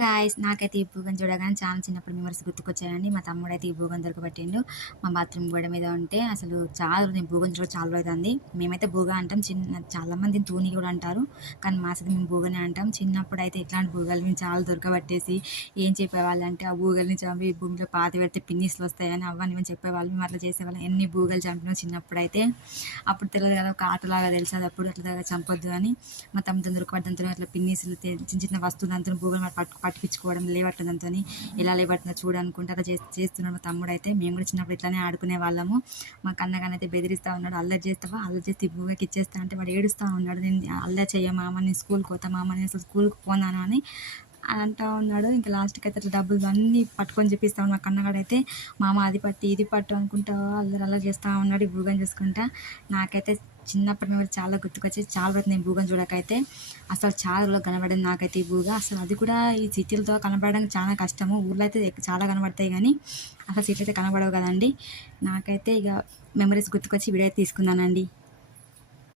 Guys నాకైతే ఈ భూగం చూడగానే చాలా చిన్నప్పుడు మెమరీస్ గుర్తుకొచ్చాయండి. మా తమ్ముడైతే ఈ భూగం దొరకబట్టిండు మా బాత్రూమ్ గోడ మీద ఉంటే. అసలు చాలా నేను భూగం చూడ చాలా రోజుంది. మేమైతే భూగా అంటాం, చాలామంది దీన్ని తూని కూడా అంటారు, కానీ మా సైడ్ మేము భూగనే అంటాం. చిన్నప్పుడు అయితే ఇట్లాంటి భూగలు మేము చాలా దొరకబట్టేసి ఏం చెప్పేవాళ్ళంటే ఆ భూగల్ని చంపి భూమిలో పాతి పెడితే పిన్నిస్లు వస్తాయని అవన్నీ మేము చెప్పేవాళ్ళు. మేము అట్లా చేసేవాళ్ళం. ఎన్ని భూగలు చంపినాం చిన్నప్పుడు అయితే. అప్పుడు తెలియదు కదా, ఒక ఆటలాగా తెలుసు అది, అప్పుడు అట్లా చంపొద్దు అని మా తమ్ముతో దొరకబడ్డంతో అట్లా పిన్నీసులు చిన్న చిన్న వస్తువులు అంతా భూగలు పట్టించుకోవడం, లేవట్టడంతో ఎలా లేబట్టిందో చూడనుకుంటే అలా చేస్తున్నాడు మా తమ్ముడు అయితే. మేము కూడా చిన్నప్పుడు ఇట్లానే ఆడుకునే వాళ్ళము. మా కన్నగానైతే బెదిరిస్తూ ఉన్నాడు, అల్లరి చేస్తావా, అల్లరి చేస్తే భూగకి ఇచ్చేస్తా అంటే వాడు ఏడుస్తూ ఉన్నాడు. నేను అల్లరి చెయ్యమామ, నేను స్కూల్కి పోతా మామ, నేను అసలు స్కూల్కి పోనాను అని అంటూ ఉన్నాడు. ఇంకా లాస్ట్కి అయితే అట్లా డబ్బులు అన్నీ పట్టుకొని చెప్పిస్తాను మా కన్నగాడైతే. మామ అది పట్టు ఇది పట్టు అనుకుంటా అల్లరి అల్లరి చేస్తూ ఉన్నాడు ఈ భూగం చూసుకుంటా. నాకైతే చిన్నప్పటి మెమరీ చాలా గుర్తుకొచ్చి చాలా రోజు నేను భూగం చూడకైతే అసలు చాలా రోజులు కనబడింది నాకైతే ఈ భూగా. అసలు అది కూడా ఈ సిటీలతో కనబడడానికి చాలా కష్టము. ఊళ్ళో అయితే చాలా కనబడతాయి కానీ అసలు సిటీలు అయితే కనబడవు కదండి. నాకైతే ఇక మెమరీస్ గుర్తుకొచ్చి వీడియో తీసుకున్నానండి.